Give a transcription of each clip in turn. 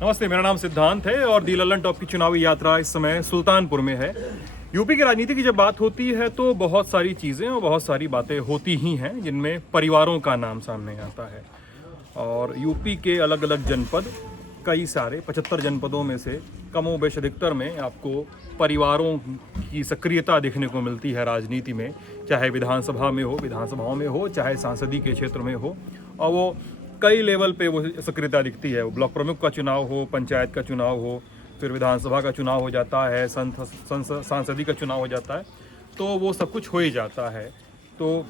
नमस्ते, मेरा नाम सिद्धांत है और दी लल्लन टॉप की चुनावी यात्रा इस समय सुल्तानपुर में है। यूपी की राजनीति की जब बात होती है तो बहुत सारी चीज़ें और बहुत सारी बातें होती ही हैं जिनमें परिवारों का नाम सामने आता है। और यूपी के अलग अलग जनपद, कई सारे 75 जनपदों में से कमोबेश अधिकतर में आपको परिवारों की सक्रियता देखने को मिलती है राजनीति में, चाहे विधानसभा में हो, विधानसभाओं में हो, चाहे सांसदीय के क्षेत्र में हो। और वो कई लेवल पे वो सक्रियता दिखती है। वो ब्लॉक प्रमुख का चुनाव हो, पंचायत का चुनाव हो, फिर विधानसभा का चुनाव हो जाता है, सांसदीय का चुनाव हो जाता है, तो वो सब कुछ हो ही जाता है। तो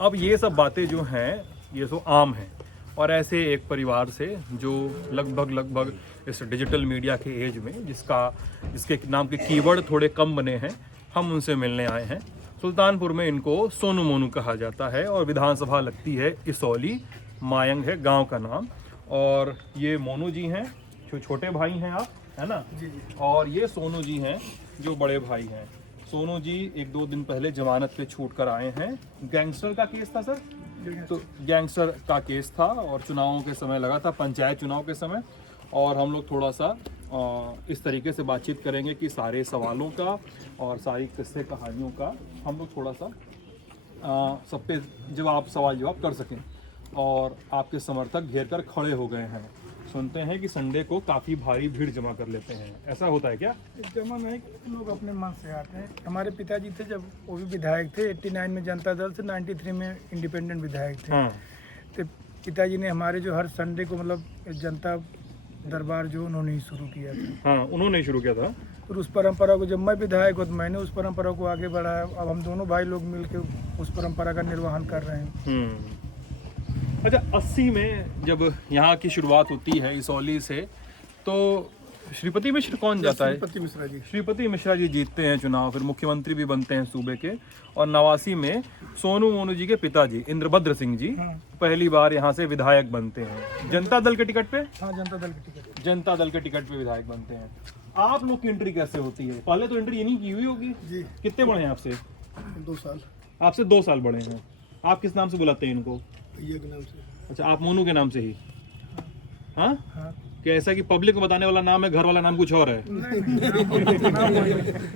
अब ये सब बातें जो हैं ये तो आम हैं। और ऐसे एक परिवार से जो लगभग इस डिजिटल मीडिया के एज में जिसके नाम के कीवर्ड थोड़े कम बने हैं, हम उनसे मिलने आए हैं। सुल्तानपुर में इनको सोनू मोनू कहा जाता है और विधानसभा लगती है इसौली, मायंग है गांव का नाम। और ये मोनू जी हैं जो छोटे भाई हैं आप, है ना? जी। और ये सोनू जी हैं जो बड़े भाई हैं। सोनू जी 1-2 दिन पहले जमानत पे छूट कर आए हैं। गैंगस्टर का केस था सर, तो गैंगस्टर का केस था और चुनावों के समय लगा था, पंचायत चुनाव के समय। और हम लोग थोड़ा सा इस तरीके से बातचीत करेंगे कि सारे सवालों का और सारी किस्से कहानियों का हम लोग थोड़ा सा सब पे सवाल जवाब कर सकें। और आपके समर्थक घेर कर खड़े हो गए हैं। सुनते हैं कि संडे को काफ़ी भारी भीड़ जमा कर लेते हैं, ऐसा होता है क्या? जमा नहीं, लोग अपने मन से आते हैं। हमारे पिताजी थे जब वो भी विधायक थे, 89 में जनता दल से, 93 में इंडिपेंडेंट विधायक थे। हाँ। तो पिताजी ने हमारे जो हर संडे को मतलब जनता दरबार जो उन्होंने ही शुरू किया था। हाँ, उन्होंने शुरू किया था। और उस परंपरा को, जब मैं विधायक हूँ तो मैंने उस परंपरा को आगे बढ़ाया। अब हम दोनों भाई लोग मिलकर उस परंपरा का निर्वहन कर रहे हैं। अच्छा, 80 में जब यहाँ की शुरुआत होती है इसौली से, तो श्रीपति मिश्र कौन जाता है? श्रीपति मिश्रा जी। श्रीपति मिश्रा जी जीतते हैं चुनाव, फिर मुख्यमंत्री भी बनते हैं सूबे के। और 89 में सोनू मोनू जी के पिताजी इंद्रभद्र सिंह जी पहली बार यहाँ से विधायक बनते हैं जनता दल के टिकट पे। हाँ, जनता दल के टिकट, जनता दल के टिकट पे विधायक बनते हैं। आप लोग की एंट्री कैसे होती है? पहले तो एंट्री नहीं की हुई होगी जी। कितने बड़े हैं आपसे? 2 साल। आपसे 2 साल बड़े हैं। आप किस नाम से बुलाते हैं इनको? भैया के नाम से। अच्छा, आप मोनू के नाम से ही? हाँ। हाँ। क्या ऐसा कि पब्लिक को बताने वाला नाम है, घर वाला नाम कुछ और है?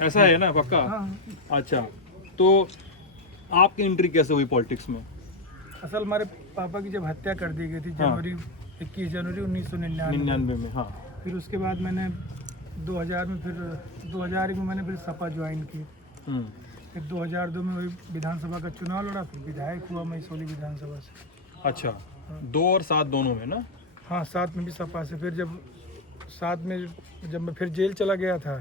ऐसा है ना, पक्का? हाँ। अच्छा, तो आपकी एंट्री कैसे हुई पॉलिटिक्स में? असल हमारे पापा की जब हत्या कर दी गई थी जनवरी 21 जनवरी 1999 में। हाँ। फिर उसके बाद मैंने 2000 में फिर 2001 में मैंने फिर सपा ज्वाइन की। फिर 2002 में वही विधानसभा का चुनाव लड़ा, फिर विधायक हुआ मैं इसौली विधानसभा से। अच्छा, 2 और 7 दोनों में ना? हाँ, 7 में भी सपा से। फिर जब 7 में जब मैं फिर जेल चला गया था,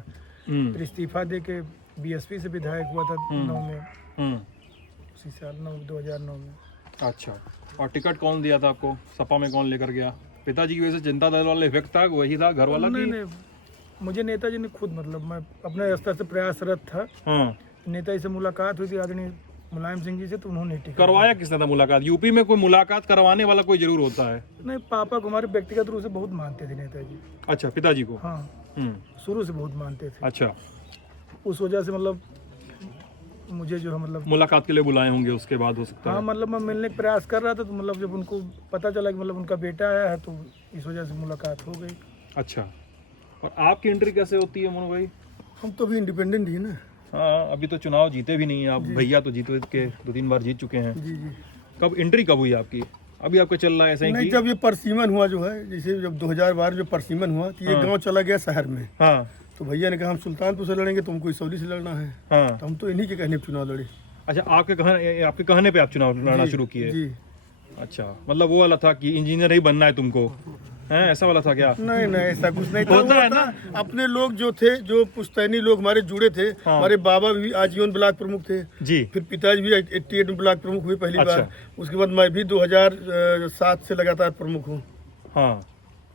फिर इस्तीफा दे के बीएसपी से विधायक हुआ था 9 में, उसी साल 2009 में। अच्छा, और टिकट कौन दिया था आपको? सपा में कौन लेकर गया? पिताजी की वजह से जनता दल वाला इफेक्ट था, वही था घर वाला? नहीं, मुझे नेताजी ने खुद, मतलब मैं अपने स्तर से प्रयासरत था। हाँ। नेताजी से मुलाकात हुई थी आदरणीय मुलायम सिंह जी से, तो उन्होंने टिकट करवाया किसने था मुलाकात? यूपी में कोई मुलाकात करवाने वाला कोई जरूर होता है। नहीं, पापा को हमारे व्यक्तिगत रूप से बहुत मानते थे नेताजी। अच्छा, पिताजी को? हाँ, शुरू से बहुत मानते थे। अच्छा, उस वजह से मतलब मुझे जो है मतलब मुलाकात के लिए बुलाए होंगे उसके बाद, हो सकता है। हाँ, मतलब मैं मिलने का प्रयास कर रहा था, तो मतलब जब उनको पता चला कि मतलब उनका बेटा आया है, तो इस वजह से मुलाकात हो गई। अच्छा, और आपकी एंट्री कैसे होती है मोनू भाई? हम तो अभी इंडिपेंडेंट ही ना। हाँ, अभी तो चुनाव जीते भी नहीं हैं आप। भैया तो जीत के 2-3 बार जीत चुके हैं। जी जी। कब एंट्री कब हुई आपकी? अभी आपका चल रहा है ऐसा ही? नहीं, जब ये परसीमन हुआ जो है, जैसे जब 2012 जो परसीमन हुआ, तो ये गांव चला गया शहर में। हाँ। तो भैया ने कहा हम सुल्तानपुर से लड़ेंगे, तुमको इसौली से लड़ना है। हाँ। तो हम तो इन्हीं के कहने पे चुनाव लड़े। अच्छा, आपके कहने पे आप चुनाव लड़ना शुरू किए? जी। अच्छा, मतलब वो वाला था कि इंजीनियर ही बनना है तुमको, हैं? ऐसा वाला था क्या? नहीं, ऐसा कुछ नहीं था। होता है ना, अपने लोग जो थे, जो पुश्तैनी लोग हमारे जुड़े थे। हाँ। हमारे बाबा भी आजीवन ब्लॉक प्रमुख थे जी। फिर पिताजी भी 88 में ब्लॉक प्रमुख हुए पहली अच्छा। बार। उसके बाद मैं भी 2007 से लगातार प्रमुख हूँ। हाँ।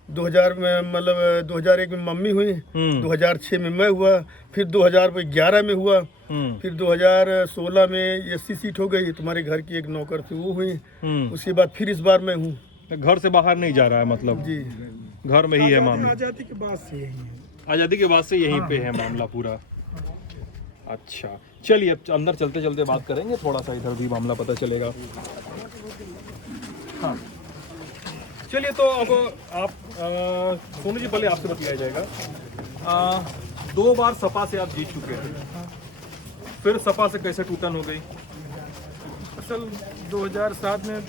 2000 में मतलब 2001 में मम्मी हुई, 2006 में मैं हुआ, फिर 2011 में हुआ, फिर 2016 में एससी सीट हो गई, तुम्हारे घर की एक नौकर थी वो हुई। उसके बाद फिर इस बार मैं हूँ। घर से बाहर नहीं जा रहा है मतलब? जी, घर में ही है मामला। आज़ादी के बाद से यही है। आज़ादी के बाद से यहीं पे है मामला पूरा। अच्छा, चलिए अब अंदर चलते चलते बात करेंगे, थोड़ा सा इधर भी मामला पता चलेगा। हाँ, चलिए, तो अब आप सोनू जी पहले आपसे बताया जाएगा, 2 बार सपा से आप जीत चुके हैं, फिर सपा से कैसे टूटन हो गई? असल 2007 में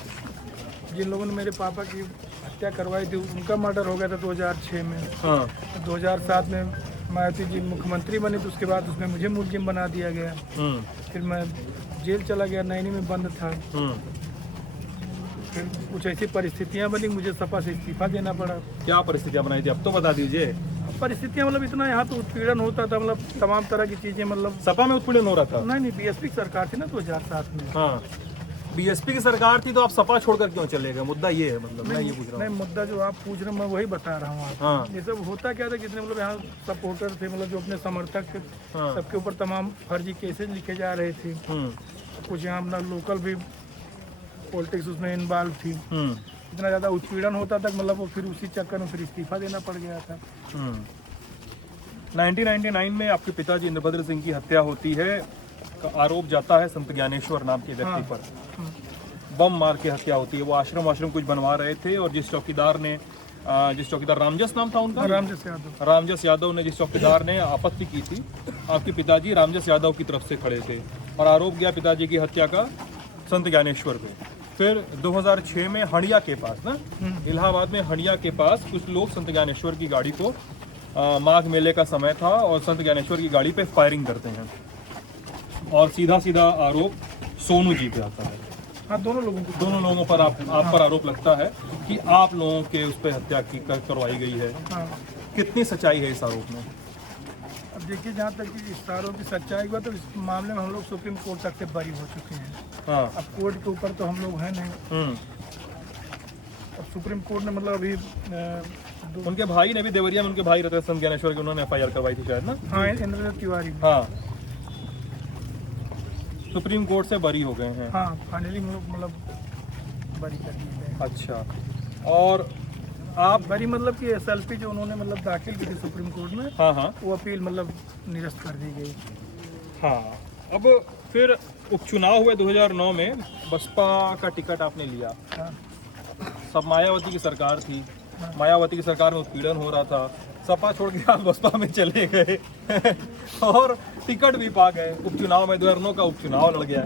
जिन लोगों ने मेरे पापा की हत्या करवाई थी उनका मर्डर हो गया था 2006 में। हाँ 2007 में मायावती जी मुख्यमंत्री बनी तो उसके बाद उसमें मुझे मुलजिम बना दिया गया। फिर मैं जेल चला गया, नैनी में बंद था। फिर कुछ ऐसी परिस्थितियां बनी, मुझे सपा से इस्तीफा देना पड़ा। क्या परिस्थितियां बनाई थी अब तो बता दीजिए। परिस्थितियां मतलब इतना यहाँ पे उत्पीड़न होता था, मतलब तमाम तरह की चीजें, मतलब सपा में उत्पीड़न हो रहा था? नहीं बीएसपी की सरकार थी ना 2007 में। हाँ बीएसपी की सरकार थी तो आप सपा छोड़कर क्यों चले गए? मुद्दा ये है, मतलब मैं ये पूछ रहा नहीं हूँ। मुद्दा जो आप पूछ रहे हैं मैं वही बता रहा हूँ आपको। हाँ ये सब होता क्या था, जितने मतलब यहाँ सपोर्टर थे, मतलब जो अपने समर्थक थे, हाँ। सबके ऊपर तमाम फर्जी केसेस लिखे जा रहे थे। कुछ यहाँ अपना लोकल भी पॉलिटिक्स उसमें इन्वॉल्व थी। इतना ज़्यादा उत्पीड़न होता था, मतलब वो फिर उसी चक्कर में फिर इस्तीफा देना पड़ गया था। 1999 में आपके पिताजी इंद्रभद्र सिंह की हत्या होती है, का आरोप जाता है संत ज्ञानेश्वर नाम के व्यक्ति पर, बम मार के हत्या होती है। वो आश्रम कुछ बनवा रहे थे और जिस चौकीदार रामजस नाम था उनका, रामजस यादव ने, जिस चौकीदार ने आपत्ति की थी, आपके पिताजी रामजस यादव की तरफ से खड़े थे और आरोप गया पिताजी की हत्या का संत ज्ञानेश्वर पे। फिर 2006 में हंडिया के पास ना, इलाहाबाद में हंडिया के पास कुछ लोग संत ज्ञानेश्वर की गाड़ी को, माघ मेले का समय था और संत ज्ञानेश्वर की गाड़ी पे फायरिंग करते हैं और सीधा आरोप सोनू जी पे आता है। हाँ दोनों लोगों पर आप पर आरोप लगता है कि आप लोगों के उस पर हत्या की करवाई गई है। हाँ। कितनी सच्चाई है इस आरोप में? अब देखिए, जहाँ तक कि इस आरोप की सच्चाई हुआ तो इस मामले में हम लोग सुप्रीम कोर्ट तक से बरी हो चुके हैं। हाँ। अब कोर्ट के ऊपर तो हम लोग हैं नहीं। अब सुप्रीम कोर्ट ने मतलब अभी उनके भाई ने भी, देवरिया में उनके भाई रहते संत ज्ञानेश्वर के, उन्होंने FIR करवाई थी शायद ना? हाँ इंद्रजीत तिवारी। हाँ सुप्रीम कोर्ट से बरी हो गए हैं। हाँ फाइनली मतलब बरी कर दिए गए। अच्छा, और आप बरी मतलब कि SLP जो उन्होंने मतलब दाखिल की थी सुप्रीम कोर्ट में, हाँ वो अपील मतलब निरस्त कर दी गई। हाँ। अब फिर उपचुनाव हुए 2009 में, बसपा का टिकट आपने लिया। हाँ। सब मायावती की सरकार थी, मायावती की सरकार में उत्पीड़न हो रहा था, सपा छोड़ के आप बसपा में चले गए और टिकट भी पा गए। उपचुनाव में 2009 का उपचुनाव लड़ गया।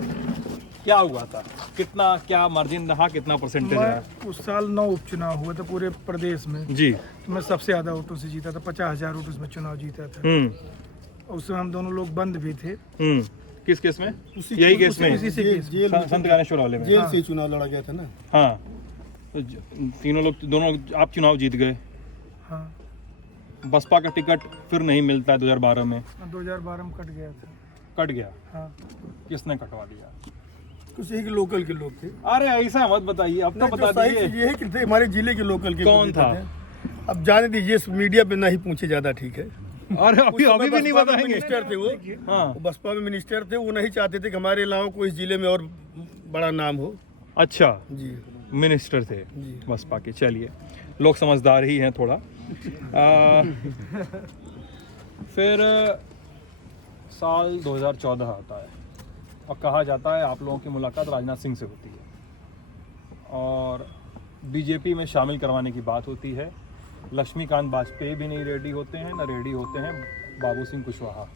क्या हुआ था, कितना क्या मार्जिन रहा, कितना परसेंटेज रहा? उस साल 9 उपचुनाव हुए थे पूरे प्रदेश में जी। तो मैं सबसे ज्यादा वोटों से जीता था, 50,000 वोटों से मैं चुनाव जीता था। उसमें हम दोनों लोग बंद भी थे। किस केस में? यही केस में, इसी से केस में। संत ज्ञानेश्वर वाले में जेल से चुनाव लड़ा गया था ना। हाँ तो तीनों लोग, दोनों आप चुनाव जीत गए। हाँ बसपा का टिकट फिर नहीं मिलता है 2012 में। 2012 में कट गया था। कट गया? हाँ। किसने कटवा दिया? कुछ एक लोकल के लोग थे। अरे ऐसा मत बताइए, अब तो बता दीजिए। ये है कि थे हमारे जिले के लोकल के। कौन था? अब जाने दीजिए, मीडिया पे ना ही पूछे, ज्यादा ठीक है। अरे अभी भी नहीं बताएंगे। मिनिस्टर थे वो। हाँ। वो बसपा में मिनिस्टर थे, वो नहीं चाहते थे कि हमारे अलावा कोई इस जिले में और बड़ा नाम हो। अच्छा, जी मिनिस्टर थे जी। बसपा के। चलिए, लोग समझदार ही हैं थोड़ा। फिर साल 2014 आता है और कहा जाता है आप लोगों की मुलाकात राजनाथ सिंह से होती है और बीजेपी में शामिल करवाने की बात होती है। लक्ष्मीकांत वाजपेयी भी नहीं रेडी होते हैं, न रेडी होते हैं बाबू सिंह कुशवाहा।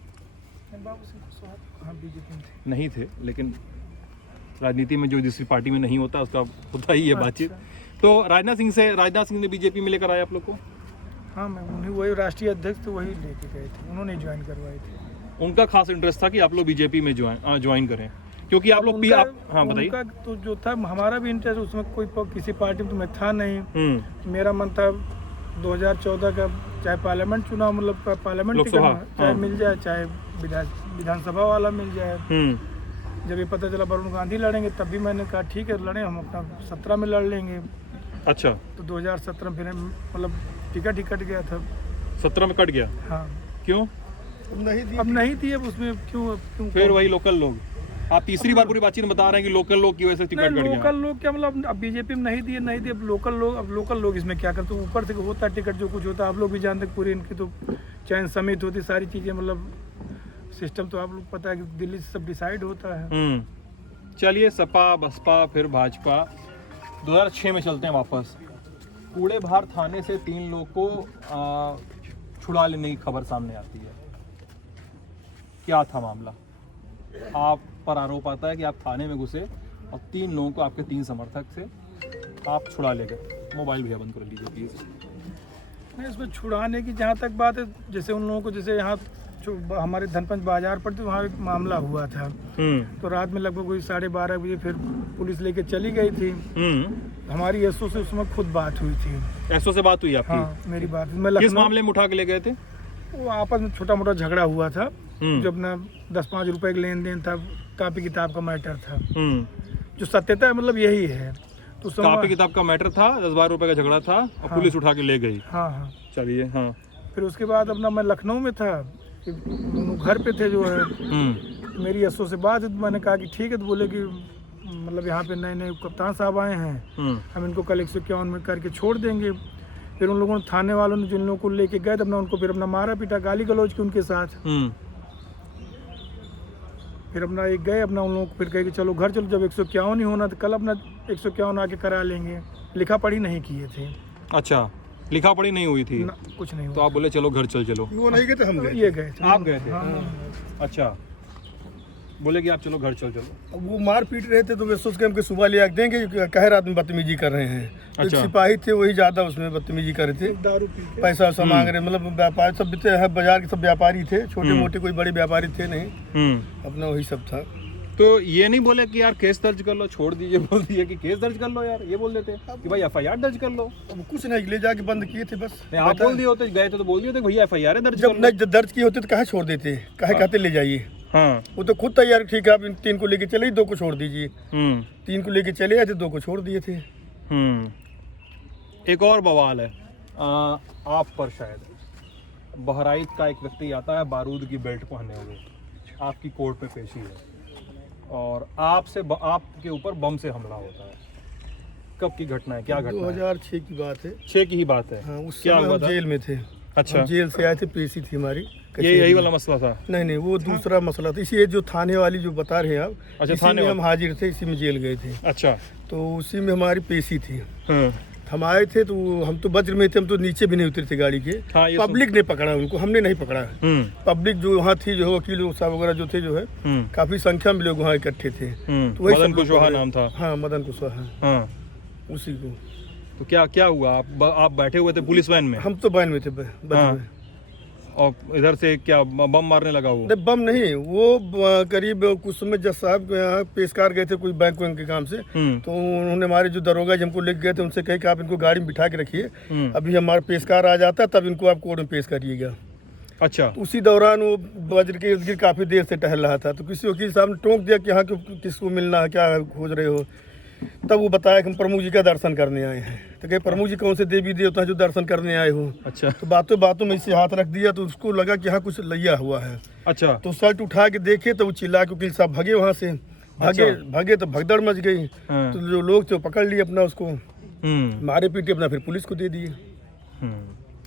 बाबू सिंह कुशवाहा हाँ बीजेपी में थे। नहीं थे, लेकिन राजनीति में जो दूसरी पार्टी में नहीं होता उसका होता ही है बातचीत। तो राजनाथ सिंह ने बीजेपी में लेकर आए आप लोग को? हाँ मैं उन्हीं, वही राष्ट्रीय अध्यक्ष तो वही लेके गए थे, उन्होंने ज्वाइन करवाए थे। उनका खास इंटरेस्ट था कि आप लोग बीजेपी में ज्वाइन करें, क्योंकि आप लोग हाँ बताइए। उनका तो जो था, हमारा भी इंटरेस्ट उसमें, कोई किसी पार्टी में तो मैं था नहीं। मेरा मन था 2014 का चाहे पार्लियामेंट चुनाव, मतलब पार्लियामेंट चाहे मिल जाए, चाहे विधानसभा वाला मिल जाए। जब ये पता चला वरुण गांधी लड़ेंगे तब भी मैंने कहा ठीक है लड़ें, हम अपना 17 में लड़ लेंगे। अच्छा, तो 2017 में फिर मतलब टिकट ही कट गया था। 17 में कट गया? हाँ। क्यों? अब नहीं थी, अब उसमें क्यों फिर वही लोकल लोग। आप तीसरी बार पूरी बातचीत में बता रहे हैं कि लोकल लोग की वजह से टिकट कट गया। लोकल लोग क्या, मतलब अब बीजेपी में नहीं दिए, अब लोकल लोग इसमें क्या करते? ऊपर से होता टिकट जो कुछ होता, आप लोग भी जानते, पूरी इनकी तो चयन समिति होती, सारी चीजें, मतलब सिस्टम तो आप लोग पता है कि दिल्ली से सब डिसाइड होता है। चलिए, सपा, बसपा, फिर भाजपा। 2006 में चलते हैं वापस। कूड़े बाहर थाने से 3 लोग को छुड़ा लेने की खबर सामने आती है। क्या था मामला? आप पर आरोप आता है कि आप थाने में घुसे और 3 लोगों को, आपके 3 समर्थक से आप छुड़ा ले गए। मोबाइल भैया बंद कर लीजिए प्लीज़। नहीं, इसमें छुड़ाने की जहाँ तक बात है, जैसे उन लोगों को, जैसे यहाँ हमारे धनपंच बाजार पर तो वहाँ एक मामला हुआ था, तो रात में लगभग कोई 12:30 बजे फिर पुलिस लेके चली गई थी। हमारी एसओ से उसमें खुद बात हुई थी। एसओ से बात हुई आपकी? हाँ, मेरी बात। मैं किस मामले में उठा के ले गए थे? वो आपस में छोटा मोटा झगड़ा हुआ था, जब ना 10-5 रुपए का लेन देन था, कापी किताब का मैटर था। जो सत्यता है मतलब यही है। तो कापी किताब का मैटर था, 10-12 रुपए का झगड़ा था और हाँ, पुलिस उठा के ले गई। हाँ हाँ। चलिए। हाँ, फिर उसके बाद अपना मैं लखनऊ में था, दोनों घर पे थे जो है। मेरी एसओ से बात, मैंने कहा कि ठीक है, तो बोले कि मतलब यहाँ पे नए नए कप्तान साहब आए हैं, हम इनको कल 151 में करके छोड़ देंगे। फिर उन लोगों ने, थाने वालों ने जिन लोगों को लेके गए थे अपना, उनको फिर अपना मारा पीटा, गाली गलौज की उनके साथ। फिर अपना एक गए अपना, उन लोगों को फिर कहे कि चलो घर चलो, जब 151 ही होना तो कल अपना 151 आके करा लेंगे। लिखा पढ़ी नहीं किए थे। अच्छा, लिखा पढ़ी नहीं हुई थी? कुछ नहीं हुआ। तो आप बोले चलो घर चलो। वो नहीं गए थे, हम गए। ये गए थे। आप गए थे? अच्छा, बोले कि आप चलो घर चलो। अब वो मार पीट रहे थे तो वे सोच के हमको सुबह ले आके देंगे, कह रात में बदतमीजी कर रहे हैं। अच्छा। एक सिपाही थे, वही ज्यादा उसमें बदतमीजी कर रहे थे, दारू पी के पैसा वैसा मांग रहे, मतलब व्यापारी सब है, बाजार के सब व्यापारी थे, छोटे मोटे कोई बड़े व्यापारी थे नहीं, अपना वही सब था। तो ये नहीं बोले कि यार केस दर्ज कर लो, छोड़ दीजिए? बोल दिए कि केस दर्ज कर लो यार, ये बोल देते कि भाई एफआईआर दर्ज कर लो। अब कुछ नहीं, ले जाके बंद किए थे बस। नहीं, आप बोल दिए होते, गए थे तो बोल दिए थे भैया एफआईआर दर्ज जब कर लो। नहीं दर्ज किए होते तो कहाँ छोड़ देते, कहे कहते ले जाइए। हाँ, वो तो खुद तैयार, ठीक है आप इन 3 को लेके चले, 2 को छोड़ दीजिए। 3 को लेके चले आए थे, 2 को छोड़ दिए थे। एक और बवाल है आप पर, शायद बहराइच का एक व्यक्ति आता है बारूद की बेल्ट पहने हुए, आपकी कोर्ट में पेशी है और आपके ऊपर बम से हमला होता है। कब की घटना है? क्या घटना है? 2006 की बात है। 6 की ही बात है। हाँ, उस क्या समय हुआ हम था? जेल में थे। अच्छा, हम जेल से आए थे, पेशी थी हमारी। यही वाला मसला था? नहीं, वो दूसरा मसला था। इसी ये जो थाने वाली जो बता रहे हैं आप, अच्छा, इसी थाने में हम हाजिर थे, इसी में जेल गए थे। अच्छा। तो उसी में हमारी पेशी थी। हाँ। हम आए थे तो हम तो वज्र में थे, हम तो नीचे भी नहीं उतरे थे गाड़ी के। हाँ, ये पब्लिक ने पकड़ा उनको, हमने नहीं पकड़ा। पब्लिक जो वहाँ थी, जो वकील साहब वगैरह जो थे, जो है काफी संख्या में लोग वहाँ इकट्ठे थे। तो वही मदन कुशवाहा नाम था? हाँ, मदन कुशवाहा। हाँ, उसी को। तो क्या हुआ? आप बैठे हुए थे पुलिस वैन में? हम तो वैन में थे, हाँ। और इधर से क्या बम मारने लगा? वो नहीं, बम नहीं, वो करीब कुछ समय जज साहब के यहाँ पेशकार गए थे कोई बैंक के काम से। तो उन्होंने हमारे जो दरोगा जी हमको लेके गए थे, उनसे कहे कि आप इनको गाड़ी में बिठा के रखिए, अभी हमारा पेशकार आ जाता है तब इनको आप कोर्ट में पेश करिएगा। अच्छा। तो उसी दौरान वो वज्र के इर्द गिर्द काफी देर से टहल रहा था, तो किसी वकील साहब ने टोक दिया कि हाँ किसको मिलना है, क्या खोज रहे हो। तब वो बताया कि हम प्रमुख जी का दर्शन करने आए हैं। तो कहे प्रमुख जी कौन से देवी देवता जो दर्शन करने आए हो? अच्छा। तो बातों में इसे हाथ रख दिया, तो उसको लगा कि हाँ कुछ लिया हुआ है। अच्छा। तो शर्ट उठा के देखे तो वो चिल्ला के वकील साहब भगे वहाँ से। भागे तो भगदड़ मच गई। हाँ। तो जो लोग थे वो पकड़ लिए अपना उसको, मारे पीटे अपना फिर पुलिस को दे दिए।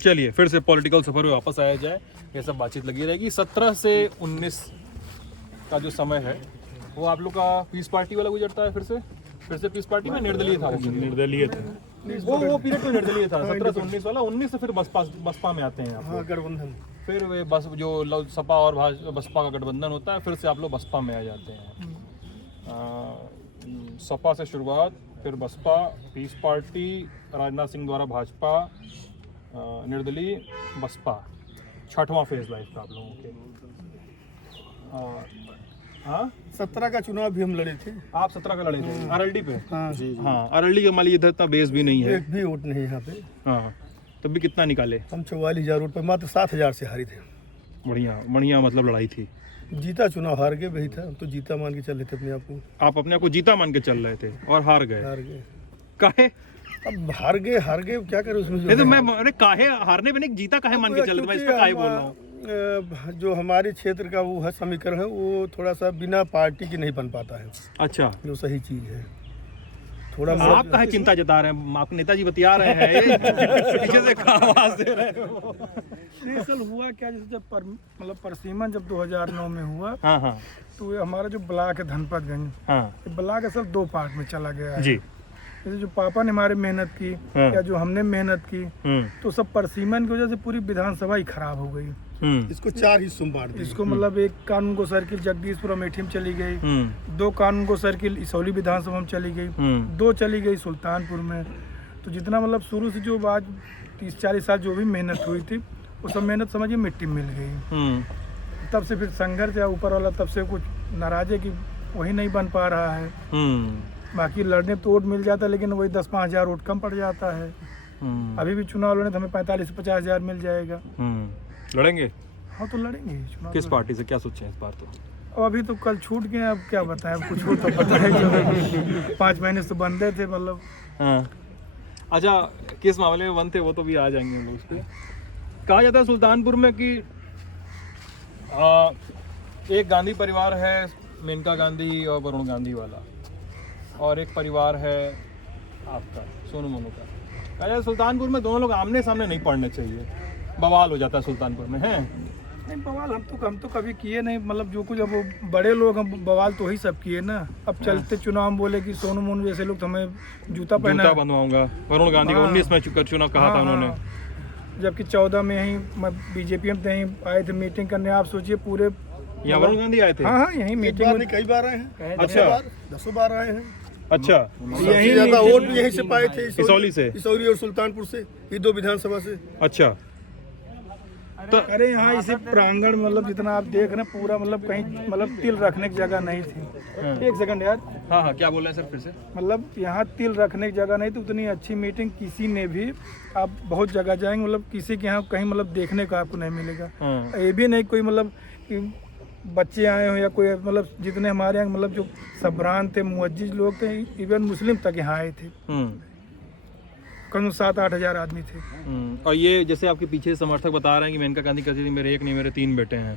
चलिए फिर से पॉलिटिकल सफर में वापस आया जाए, ये सब बातचीत लगी रहेगी। 17 से 19 का जो समय है वो आप लोग का पीस पार्टी वाला गुजरता है। फिर से पीस पार्टी में निर्दलीय था? निर्दलीय थे वो पीरियड तो निर्दलीय था 17 से 19 वाला। 19 से फिर बसपा में आते हैं आप लोग। हाँ, गठबंधन। फिर वे बस जो सपा और बसपा का गठबंधन होता है, फिर से आप लोग बसपा में आ जाते हैं। सपा से शुरुआत, फिर बसपा, पीस पार्टी, राजनाथ सिंह द्वारा भाजपा, निर्दलीय, बसपा। 6वां फेज लाइफ था आप लोगों के। हाँ, 17 का चुनाव भी हम लड़े थे। आप 17 का लड़े थे अरल्डी पे? हाँ, हाँ, अरल्डी का मान लीजिए इधर इतना बेस भी नहीं है। एक भी वोट नहीं यहाँ पे। हाँ, तब भी कितना निकाले? हम 44,000 वोट पे मात्र 7,000 से हारी थे। बढ़िया मतलब लड़ाई थी। जीता चुनाव, हार गए वही था। हम तो जीता मान के चल रहे थे अपने आप को। आप अपने आप को जीता मान के चल रहे थे और हार गए? हार गए। काहे? अब हार गए क्या करें उसमें। नहीं तो मैं, अरे काहे हारने पे नहीं, जीता काहे मान के चल रहे थे, मैं इस पे काहे बोल रहा हूँ। जो हमारे क्षेत्र का वो है समीकरण है, वो थोड़ा सा बिना पार्टी के नहीं बन पाता है। अच्छा, जो सही चीज है। थोड़ा आप काहे चिंता जता रहे हैं? आपके नेताजी बतिया रहे हैं, पीछे से आवाज दे रहे हो। दरअसल हुआ क्या, जैसे जब मतलब परसीमन जब 2009 में हुआ, हाँ, तो ये हमारा जो ब्लॉक है धनपतगंज, हाँ, ये ब्लॉक असल 2 पार्ट में चला गया है। जी। जैसे जो पापा ने हमारे मेहनत की हाँ। या जो हमने मेहनत की, तो सब परसीमन की वजह से पूरी विधानसभा ही खराब हो गई। इसको 4 हिस्सों में बांट दिया। इसको मतलब एक कानून को सर्किल जगदीशपुर अमेठी में चली गई, 2 कानून को सर्किल इसौली विधानसभा में चली गई, 2 चली गई सुल्तानपुर में। तो जितना मतलब शुरू से जो आज 30-40 साल जो भी मेहनत हुई थी, वो सब मेहनत समझिए मिट्टी में मिल गई। तब से फिर संघर्ष या ऊपर वाला तब से कुछ नाराज है कि वही नहीं बन पा रहा है। बाकी लड़ने तो वोट मिल जाता है, लेकिन वही 10-5 हज़ार वोट कम पड़ जाता है। अभी भी चुनाव लड़ने तो हमें 45 से 50 हज़ार मिल जाएगा। लड़ेंगे? हाँ तो लड़ेंगे चुनाव। किस पार्टी से, क्या सोचे इस बार? तो अब अभी तो कल छूट गए, अब क्या बताएं, कुछ हो तो पता है जो 5 महीने से बंदे थे मतलब। हाँ। अच्छा, किस मामले में बंद थे वो तो भी आ जाएंगे हम लोग उस पे। कहा जाता है सुल्तानपुर में कि एक गांधी परिवार है, मेनका गांधी और वरुण गांधी वाला, और एक परिवार है आपका सोनू मोनू का। कहा जाता है सुल्तानपुर में दोनों लोग आमने सामने नहीं पड़ने चाहिए, बवाल हो जाता है सुल्तानपुर में, है? नहीं बवाल हम तो कभी किए नहीं, मतलब जो कुछ अब वो बड़े लोग हम बवाल तो ही सब किए ना। अब चलते चुनाव में बोले कि सोनू मोनू जैसे लोग तो हमें जूता जूता बनवाऊंगा। वरुण गांधी को 19 में चुनाव कहा था उन्होंने, जबकि 14 में ही बीजेपी में यहीं आए थे मीटिंग करने। आप सोचिए पूरे यहाँ वरुण गांधी आए थे? हाँ यही मीटिंग में कई बार आए हैं। अच्छा 10 बार आए हैं। अच्छा, यही ज्यादा वोट भी यहीं से पाए थे, इसौली से, इसौली और सुल्तानपुर से, ये 2 विधानसभा से। अच्छा तो अरे यहाँ इसी प्रांगण मतलब जितना आप देख रहे हैं पूरा मतलब कहीं मतलब तिल रखने की जगह नहीं थी। एक सेकंड यार। हाँ क्या बोल रहे हैं सर फिर से? मतलब यहाँ तिल रखने की जगह नहीं थी। उतनी अच्छी मीटिंग किसी ने भी, आप बहुत जगह जाएंगे मतलब किसी के यहाँ कहीं मतलब देखने को आपको नहीं मिलेगा। ये भी नहीं कोई मतलब कि बच्चे आए हो या कोई मतलब जितने हमारे यहाँ मतलब जो सबरान थे, मुअज्जिज लोग थे, इवन मुस्लिम तक यहाँ आए थे। कम 7-8 हज़ार आदमी थे। और ये जैसे आपके पीछे समर्थक बता रहे हैं कि मेनका गांधी कहती थी मेरे एक नहीं मेरे 3 बेटे हैं।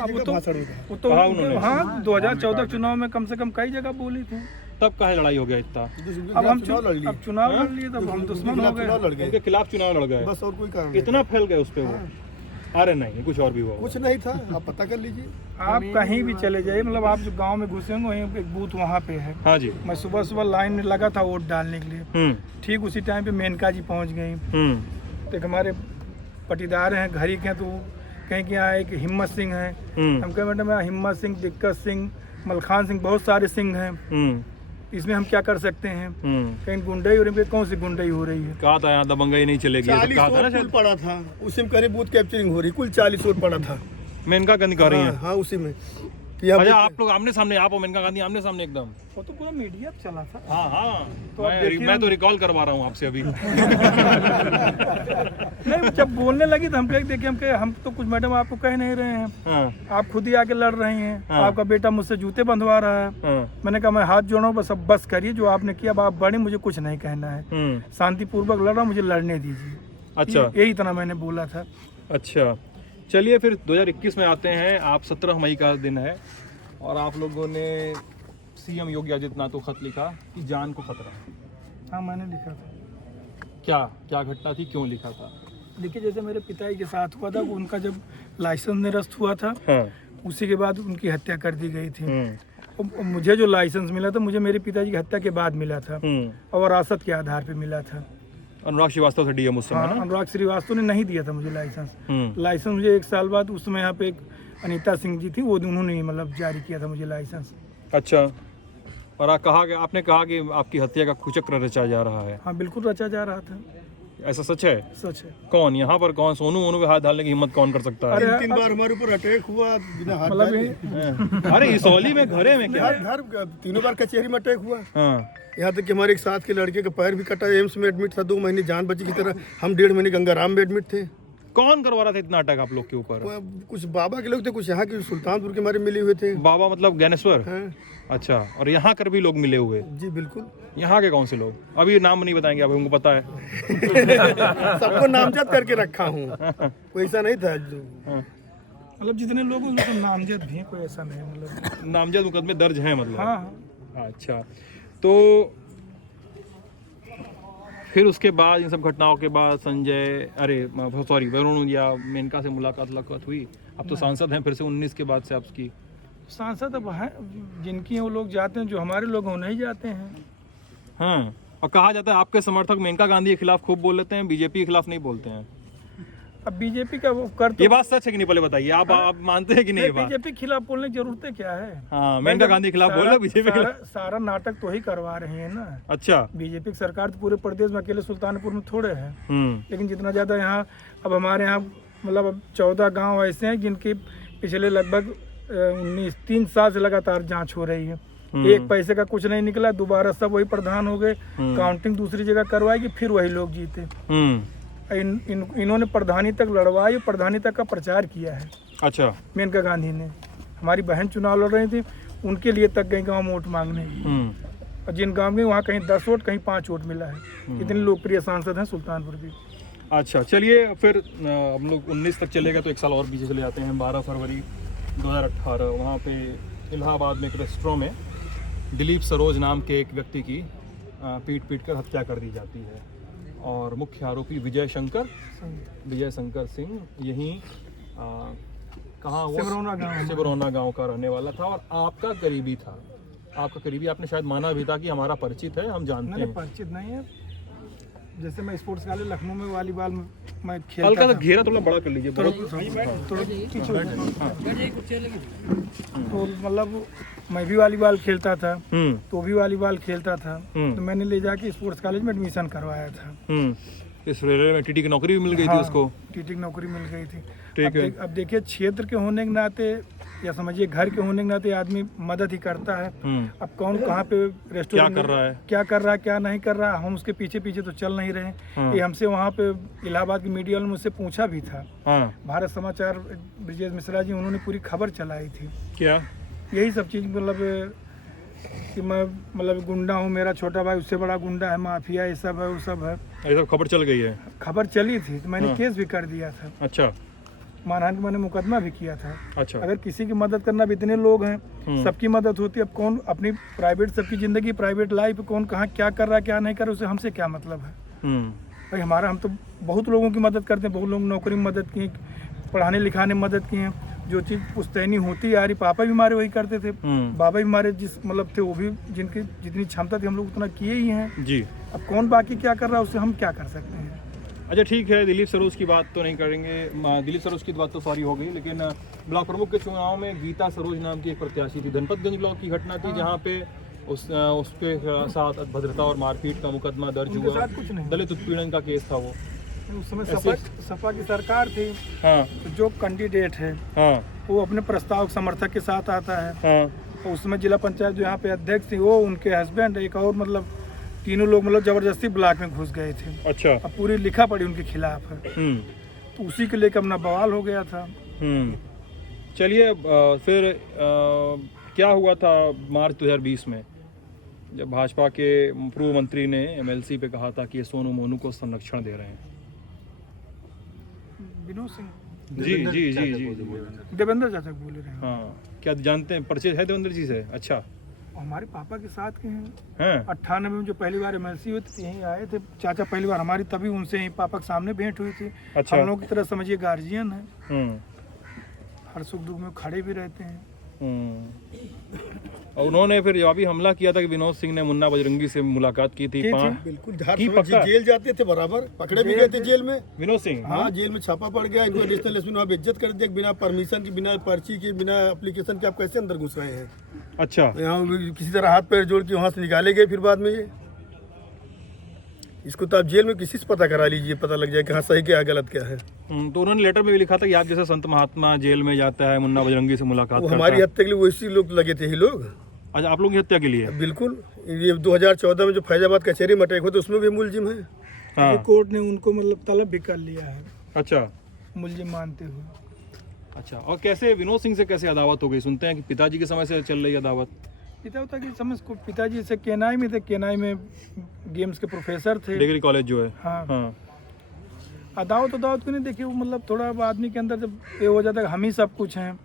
अब वो तो हाँ 2014 चुनाव में कम से कम कई जगह बोली थी। तब काहे लड़ाई हो गया इतना? अब हम चुनाव लड़ लिए, तब हम दुश्मन हो गए, उनके खिलाफ चुनाव लड़ गए, बस और कोई कारण इतना फैल गए उस पे वो। अरे नहीं, कुछ और भी हुआ। कुछ नहीं था, आप पता कर लीजिए। आप कहीं भी चले जाइए, मतलब आप जो गांव में घुसे होंगे वहीं एक बूथ वहाँ पे है। हाँ जी। मैं सुबह लाइन में लगा था वोट डालने के लिए। ठीक उसी टाइम पे मेनका जी पहुँच गई। तो एक हमारे पटीदार हैं घरी के, तो कहीं के यहाँ एक हिम्मत सिंह है। हम कहे मैडम हिम्मत सिंह, दिक्कत सिंह, मलखान सिंह, बहुत सारे सिंह हैं, इसमें हम क्या कर सकते हैं? कहीं गुंडाई हो रही है, कौन सी गुंडाई हो रही है? कहा था यहाँ दबंगई नहीं चलेगी, 40 वोट पड़ा था उसी में, करे बूथ कैप्चरिंग हो रही, कुल 40 वोट पड़ा था। मेनका गांधी कर रही है? हाँ उसी में। अच्छा आप लोग आमने सामने, आप और मेनका गांधी आमने सामने एकदम? वो तो पूरा मीडिया पे चला था। हाँ तो मैं तो रिकॉल करवा रहा हूँ आपसे अभी। नहीं जब बोलने लगी तो हम कहे देखिए हम तो कुछ मैडम आपको कह नहीं रहे हैं। आप खुद ही आके लड़ रही हैं। आपका बेटा मुझसे जूते बंधवा रहा है। मैंने कहा मैं हाथ जोड़ो, बस अब बस करिए, जो आपने किया अब आप बड़ी, मुझे कुछ नहीं कहना है, शांतिपूर्वक लड़ रहा हूँ, मुझे लड़ने दीजिए। अच्छा यही इतना मैंने बोला था। अच्छा चलिए फिर 2021 में आते हैं। आप 17 मई का दिन है और आप लोगों ने सीएम योगी आदित्यनाथ को खत लिखा कि जान को खतरा है। हाँ मैंने लिखा था। क्या घटना थी, क्यों लिखा था? देखिए जैसे मेरे पिताजी के साथ हुआ था, उनका जब लाइसेंस निरस्त हुआ था, उसी के बाद उनकी हत्या कर दी गई थी। और मुझे जो लाइसेंस मिला था, मुझे मेरे पिताजी की हत्या के बाद मिला था और विरासत के आधार पे मिला था। अनुराग श्रीवास्तव था डीएम उस समय। हाँ, अनुराग श्रीवास्तव ने नहीं दिया था मुझे लाइसेंस। लाइसेंस मुझे 1 साल बाद, उस समय यहाँ पे एक अनीता सिंह जी थी, वो उन्होंने मतलब जारी किया था मुझे लाइसेंस। अच्छा, और आपने कहा कि आपकी हत्या का कुचक्र रचा जा रहा है? हाँ बिल्कुल रचा जा रहा था। ऐसा सच है? सच है। कौन यहाँ पर, कौन सोनू मोनू पे हाथ डालने की हिम्मत कौन कर सकता है? 3 बार हमारे ऊपर अटैक हुआ बिना हाथ मतलब डाले। अरे इसौली में घरे में क्या? घर 3 बार कचहरी में अटैक हुआ। हाँ। यहाँ तक कि हमारे एक साथ के लड़के का पैर भी कटा, एम्स में एडमिट था, 2 महीने जान बची की तरह। हम 1.5 महीने गंगाराम में एडमिट थे। कौन करवा रहा था इतना अटैक आप लोग के ऊपर? कुछ बाबा के लोग थे, कुछ यहाँ के सुल्तानपुर के हमारे मिले हुए थे। बाबा मतलब ज्ञानेश्वर? हाँ। अच्छा, और यहाँ कर भी लोग मिले हुए? जी बिल्कुल। यहाँ के कौन से लोग? अभी नाम नहीं बताएंगे आप, हमको पता है। सबको नामजद करके रखा हूँ, कोई ऐसा नहीं था जो मतलब जितने लोग हैं उनको नामजद भी हैं, कोई ऐसा नहीं मतलब नामजद मुकदमे दर्ज हैं मतलब? हाँ। अच्छा, तो फिर उसके बाद इन सब घटनाओं के बाद वरुण या मेनका से मुलाकात हुई? अब तो सांसद हैं फिर से 19 के बाद से आपकी? सांसद अब हैं जिनकी वो लोग जाते हैं, जो हमारे लोग वो नहीं जाते हैं। हाँ, और कहा जाता है आपके समर्थक मेनका गांधी के खिलाफ खूब बोल लेते हैं, बीजेपी के खिलाफ नहीं बोलते हैं। अब बीजेपी का वो कर तो ये बात सच है कि नहीं, पहले बताइए, आप मानते हैं कि नहीं ये बात? बीजेपी के खिलाफ बोलने की जरूरत क्या है? हाँ, मेनका गांधी के खिलाफ बोल रहे, बीजेपी के खिलाफ सारा नाटक तो ही करवा रही है ना। अच्छा। बीजेपी की सरकार तो पूरे प्रदेश में, अकेले सुल्तानपुर में थोड़े है, हम्म। लेकिन जितना ज्यादा यहाँ अब हमारे यहाँ मतलब अब 14 गांव ऐसे हैं जिनकी पिछले लगभग 3 साल से लगातार जांच हो रही है। एक पैसे का कुछ नहीं निकला, दोबारा सब वही प्रधान हो गए, काउंटिंग दूसरी जगह करवाएगी, फिर वही लोग जीते। इन्होंने प्रधानी तक लड़वाई, प्रधानी तक का प्रचार किया है। अच्छा। मेनका गांधी ने, हमारी बहन चुनाव लड़ रही थी, उनके लिए तक गई गांव में वोट मांगने। और जिन गांव में वहाँ कहीं 10 वोट कहीं 5 वोट मिला है। इतने लोकप्रिय सांसद हैं सुल्तानपुर की। अच्छा, चलिए फिर हम लोग 19 तक चलेगा तो एक साल और पीछे चले जाते हैं। 12 फरवरी 2018 वहाँ पे इलाहाबाद में एक रेस्टोरेंट में दिलीप सरोज नाम के एक व्यक्ति की पीट कर हत्या कर दी जाती है और मुख्य आरोपी विजय शंकर सिंह यहीं कहाँ हुआ, सिबरौना गांव का रहने वाला था और आपका करीबी था। आपका करीबी, आपने शायद माना भी था कि हमारा परिचित है, हम जानते हैं। परिचित नहीं है, जैसे मैं स्पोर्ट्स कॉलेज लखनऊ में वॉलीबॉल में खेलता हल्का सा घेरा थोड़ा बड़ा कर लीजिए, तो मतलब मैं भी वॉलीबॉल खेलता था, तो भी वॉलीबॉल खेलता था, तो मैंने ले जाके स्पोर्ट्स कॉलेज में एडमिशन करवाया था। इस रेलवे में टीटी की नौकरी भी मिल गई थी उसको। टीटी की नौकरी मिल गई थी। ठीक है। अब देखिए, क्षेत्र के होने के नाते या समझिए घर के होने के नाते आदमी मदद ही करता है। अब कौन कहाँ पे रेस्टोरेंट क्या कर रहा है, क्या नहीं कर रहा, हम उसके पीछे तो चल नहीं रहे। ये हमसे वहाँ पे इलाहाबाद की मीडिया ने मुझसे पूछा भी था। भारत समाचार ब्रिजेश मिश्रा जी, उन्होंने पूरी खबर चलाई थी। क्या यही सब चीज़, मतलब कि मैं मतलब गुंडा हूँ, मेरा छोटा भाई उससे बड़ा गुंडा है, माफिया, ये सब है, वो सब है। ये सब खबर चल गई है? खबर चली थी तो मैंने केस भी कर दिया था। अच्छा। मानहानि का मैंने मुकदमा भी किया था। अच्छा। अगर किसी की मदद करना, भी इतने लोग हैं, सबकी मदद होती है। अब कौन अपनी प्राइवेट, सबकी जिंदगी प्राइवेट लाइफ, कौन कहाँ क्या कर रहा है क्या नहीं कर रहा, उससे हमसे क्या मतलब है भाई। हम तो बहुत लोगों की मदद करते हैं, बहुत लोग नौकरी में मदद की, पढ़ाने लिखाने में मदद की है। जो चीज़ पुश्तैनी होती आ रही, पापा भी हमारे वही करते थे, बाबा भी हमारे जिस मतलब थे, वो भी जिनकी जितनी क्षमता थी हम लोग उतना किए ही हैं जी। अब कौन बाकी क्या कर रहा है, उससे हम क्या कर सकते हैं। अच्छा, ठीक है, दिलीप सरोज की बात तो नहीं करेंगे, दिलीप सरोज की बात तो सारी हो गई, लेकिन ब्लॉक प्रमुख के चुनाव में गीता सरोज नाम की एक प्रत्याशी थी। धनपतगंज ब्लॉक की घटना थी जहाँ पे उसके साथ अभद्रता और मारपीट का मुकदमा दर्ज हुआ, दलित उत्पीड़न का केस था वो। उस समय सपा की सरकार थी। हाँ। तो जो कैंडिडेट है, हाँ, वो अपने प्रस्ताव समर्थक के साथ आता है। हाँ। तो उसमें जिला पंचायत जो यहाँ पे अध्यक्ष थी, वो उनके हस्बैंड, एक और मतलब तीनों लोग मतलब जबरदस्ती ब्लॉक में घुस गए थे। अच्छा। अब पूरी लिखा पड़ी उनके खिलाफ है। तो उसी के लेकर अपना बवाल हो गया था। चलिए, फिर क्या हुआ था मार्च 2020 में, जब भाजपा के पूर्व मंत्री ने एमएलसी पे कहा था कि ये सोनू मोनू को संरक्षण दे रहे हैं। विनोद सिंह जी, देवेंद्र चाचा बोले रहे हैं। हाँ, क्या जानते हैं, परिचय है देवेंद्र जी से? अच्छा। हमारे पापा के साथ के हैं। 98 में जो पहली बार एमएलसी हुई थी, यहीं आए थे चाचा पहली बार हमारी, तभी उनसे ही पापा के सामने भेंट हुई थी। अच्छा। हम लोग की तरह समझिए गार्जियन है, हर सुख दुख में खड़े भी रहते हैं। और उन्होंने फिर अभी हमला किया था कि विनोद सिंह ने मुन्ना बजरंगी से मुलाकात की थी। बिल्कुल, जेल जाते थे, बराबर पकड़े भी गए थे जेल में विनोद सिंह। हाँ, जेल में छापा पड़ गया, इनको एडिशनल एसपी वहाँ बेइज्जत कर दिया, बिना परमिशन की, बिना पर्ची के, बिना एप्लीकेशन के आप कैसे अंदर घुस रहे हैं। अच्छा। यहाँ किसी तरह हाथ पैर जोड़ के वहाँ से निकाले गए। फिर बाद में ये इसको तो आप जेल में किसी से पता करा लीजिए, पता लग जाए कि हाँ सही क्या है गलत क्या है। तो उन्होंने लेटर में भी लिखा था कि आप जैसा संत महात्मा जेल में जाता है, मुन्ना बजरंगी से मुलाकात करता है। हमारी हत्या के लिए वैसे लोग लगे थे ही लोग। अच्छा, आप लोगों की हत्या के लिए? बिल्कुल। ये 2014 में जो फैजाबाद कचहरी में अटैक हुआ था, उसमें भी मुलजिम है। हाँ। कोर्ट ने उनको मतलब तलब भी कर लिया है। अच्छा। मुलजिम मानते हुए। अच्छा, और कैसे विनोद सिंह से कैसे अदावत हो गई? सुनते हैं कि पिताजी के समय से चल रही अदावत। पिता की समझ को, पिताजी से केनाई में थे, केनाई में गेम्स के प्रोफेसर थे, डिग्री कॉलेज जो है। हाँ। अदावत को नहीं देखिए, वो मतलब थोड़ा आदमी के अंदर जब ये हो जाता है हम ही सब कुछ हैं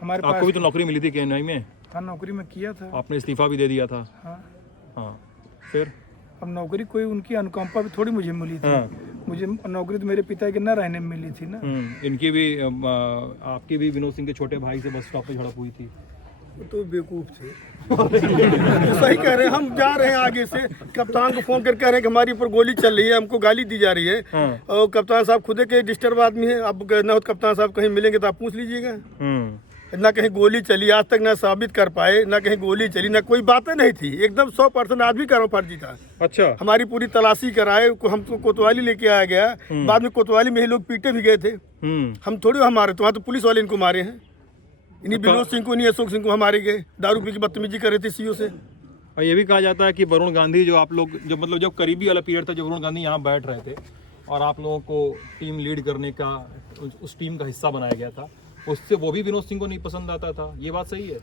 हमारे पास। आपको भी तो नौकरी मिली थी केनाई में? हाँ, नौकरी में किया था। आपने इस्तीफा भी दे दिया था। हाँ। फिर अब नौकरी कोई उनकी अनुकंपा भी थोड़ी मुझे मिली थी। मुझे नौकरी तो मेरे पिता के न रहने में मिली थी ना। इनकी भी, आपकी भी विनोद सिंह के छोटे भाई से बस स्टॉप पे झड़प हुई थी। वो तो बेवकूफ थे। तो सही कह रहे हैं, हम जा रहे हैं आगे से, कप्तान को फोन करके कह रहे हैं कि हमारी ऊपर गोली चल रही है, हमको गाली दी जा रही है। और कप्तान साहब खुद के डिस्टर्ब आदमी है, अब ना हो कप्तान साहब कहीं मिलेंगे तो आप पूछ लीजिएगा। ना कहीं गोली चली आज तक, ना साबित कर पाए, ना कहीं गोली चली, ना कोई बातें नहीं थी, एकदम 100% आदमी का फर्जी था। अच्छा, हमारी पूरी तलाशी कराए, हमको कोतवाली लेके आया गया, बाद में कोतवाली में ही लोग पीटे भी गए थे। हम थोड़ी हमारे तो वहाँ तो पुलिस वाले इनको मारे हैं, इन्हीं विनोद सिंह को, इन्हीं अशोक सिंह को हमारे गए, दारू पी के बदतमीजी कर रहे थे सीओ से। और ये भी कहा जाता है कि वरुण गांधी जो आप लोग जब मतलब जब करीबी वाला पीरियड था जब वरुण गांधी यहाँ बैठ रहे थे और आप लोगों को टीम लीड करने का उस टीम का हिस्सा बनाया गया था, उससे वो भी विनोद सिंह को नहीं पसंद आता था, ये बात सही है?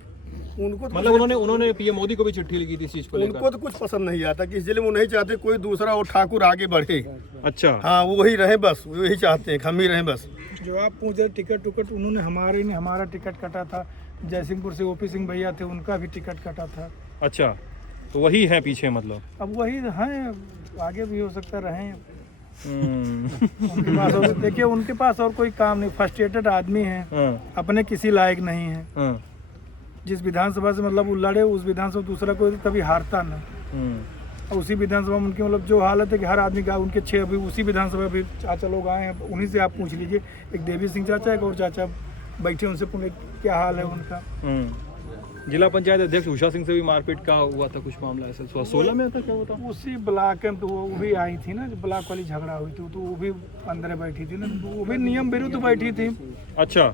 उनको तो मतलब उन्होंने पीएम मोदी को भी चिट्ठी लिखी थी इस चीज को लेकर। उनको तो कुछ पसंद नहीं आता कि इस जिले में वो नहीं चाहते कोई दूसरा और ठाकुर आगे बढ़े। अच्छा, हाँ, वो वही रहे बस, वही चाहते हैं, हम ही रहे बस। जो आप पूछ रहे टिकट उन्होंने हमारा टिकट कटा था, जयसिंहपुर से ओपी सिंह भैया थे, उनका भी टिकट कटा था। अच्छा, तो वही है पीछे मतलब? अब वही हैं, आगे भी हो सकता रहे। उनके पास और देखिए, उनके पास और कोई काम नहीं, फ्रस्ट्रेटेड आदमी है, अपने किसी लायक नहीं है। जिस विधानसभा से मतलब वो लड़े, उस विधानसभा दूसरा कोई कभी हारता ना। और उसी विधानसभा में उनकी मतलब जो हालत है कि हर आदमी का, उनके 6 अभी उसी विधानसभा में चाचा लोग आए हैं, उन्हीं से आप पूछ लीजिए। एक देवी सिंह चाचा, एक और चाचा बैठे, उनसे पूछे क्या हाल है उनका। जिला पंचायत अध्यक्ष उषा सिंह से भी मारपीट का हुआ था कुछ मामला, ऐसा 16 में था, क्या होता? उसी ब्लॉक में तो वो भी आई थी ना, जो ब्लॉक वाली झगड़ा हुई थी, तो वो भी अंदर बैठी थी ना, तो वो भी नियम विरुद्ध बैठी थी। अच्छा,